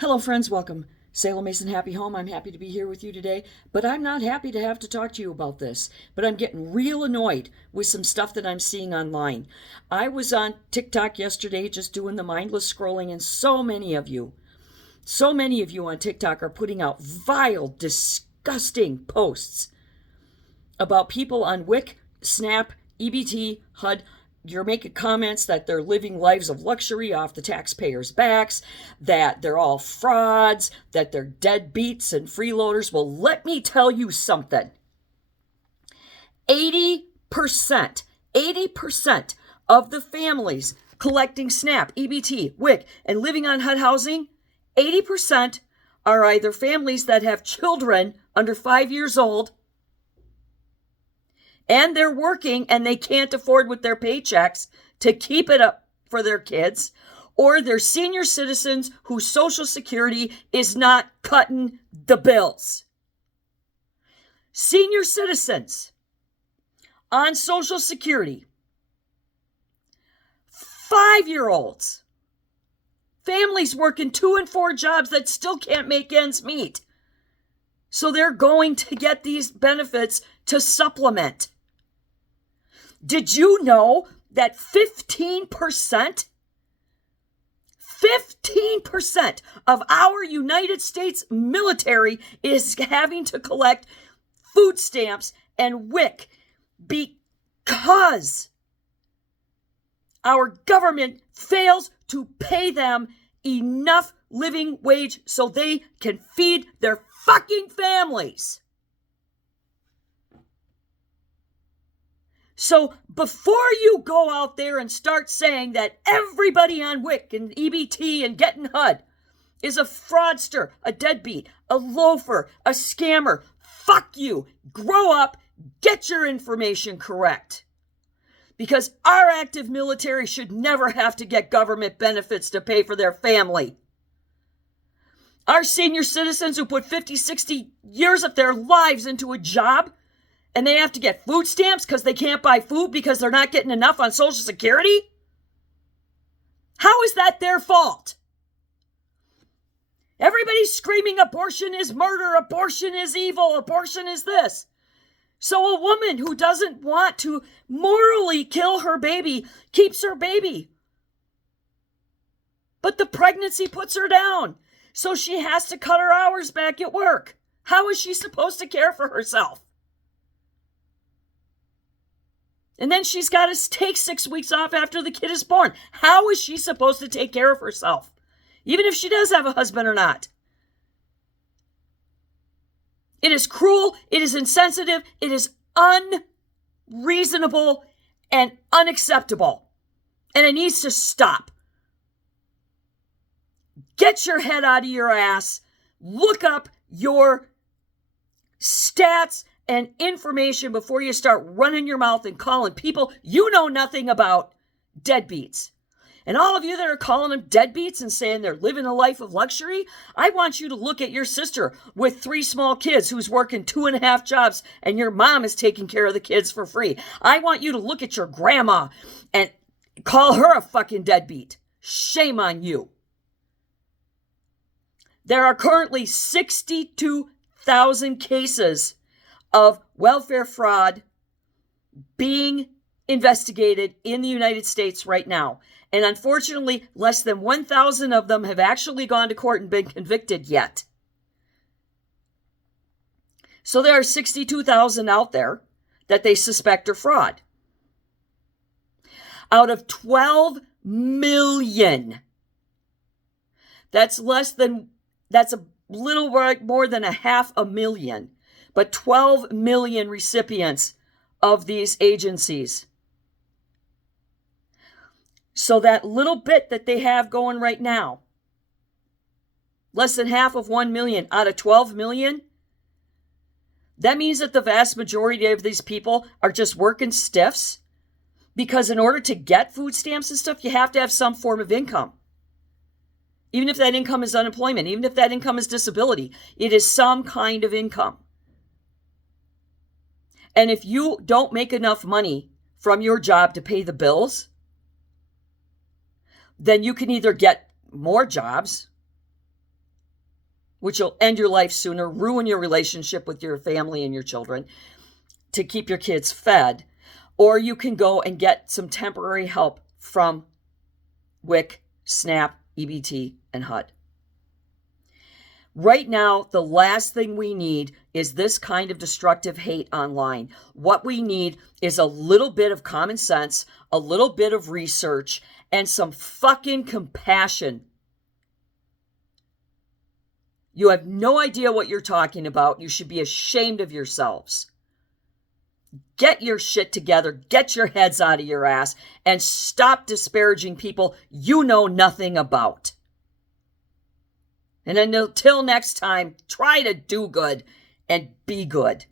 Hello, friends. Welcome. Salem Mason Happy Home. I'm happy to be here with you today, but I'm not happy to have to talk to you about this. But I'm getting real annoyed with some stuff that I'm seeing online. I was on TikTok yesterday just doing the mindless scrolling, and so many of you on TikTok are putting out vile, disgusting posts about people on WIC, SNAP, EBT, HUD. You're making comments that they're living lives of luxury off the taxpayers' backs, that they're all frauds, that they're deadbeats and freeloaders. Well, let me tell you something. 80% of the families collecting SNAP, EBT, WIC, and living on HUD housing, 80% are either families that have children under 5 years old and they're working and they can't afford with their paychecks to keep it up for their kids, or they're senior citizens whose Social Security is not cutting the bills. Senior citizens on Social Security, 5-year-olds, families working 2 and 4 jobs that still can't make ends meet. So they're going to get these benefits to supplement. Did you know that 15% of our United States military is having to collect food stamps and WIC because our government fails to pay them enough living wage so they can feed their fucking families? So before you go out there and start saying that everybody on WIC and EBT and getting HUD is a fraudster, a deadbeat, a loafer, a scammer, fuck you. Grow up, get your information correct. Because our active military should never have to get government benefits to pay for their family. Our senior citizens who put 50, 60 years of their lives into a job and they have to get food stamps because they can't buy food because they're not getting enough on Social Security? How is that their fault? Everybody's screaming abortion is murder, abortion is evil, abortion is this. So a woman who doesn't want to morally kill her baby keeps her baby. But the pregnancy puts her down. So she has to cut her hours back at work. How is she supposed to care for herself? And then she's got to take 6 weeks off after the kid is born. How is she supposed to take care of herself? Even if she does have a husband or not. It is cruel, it is insensitive, it is unreasonable and unacceptable. And it needs to stop. Get your head out of your ass. Look up your stats and information before you start running your mouth and calling people you know nothing about deadbeats. And all of you that are calling them deadbeats and saying they're living a life of luxury, I want you to look at your sister with 3 small kids who's working 2.5 jobs and your mom is taking care of the kids for free. I want you to look at your grandma and call her a fucking deadbeat. Shame on you. There are currently 62,000 cases of welfare fraud being investigated in the United States right now. And unfortunately, less than 1,000 of them have actually gone to court and been convicted yet. So there are 62,000 out there that they suspect are fraud. Out of 12 million, that's a little more than 500,000. But 12 million recipients of these agencies. So that little bit that they have going right now, less than half of 1 million out of 12 million, that means that the vast majority of these people are just working stiffs because in order to get food stamps and stuff, you have to have some form of income. Even if that income is unemployment, even if that income is disability, it is some kind of income. And if you don't make enough money from your job to pay the bills, then you can either get more jobs which will end your life sooner, ruin your relationship with your family and your children to keep your kids fed. Or you can go and get some temporary help from WIC, SNAP, EBT, and HUD. Right now, the last thing we need is this kind of destructive hate online. What we need is a little bit of common sense, a little bit of research, and some fucking compassion. You have no idea what you're talking about. You should be ashamed of yourselves. Get your shit together, get your heads out of your ass, and stop disparaging people you know nothing about. And until next time, try to do good and be good.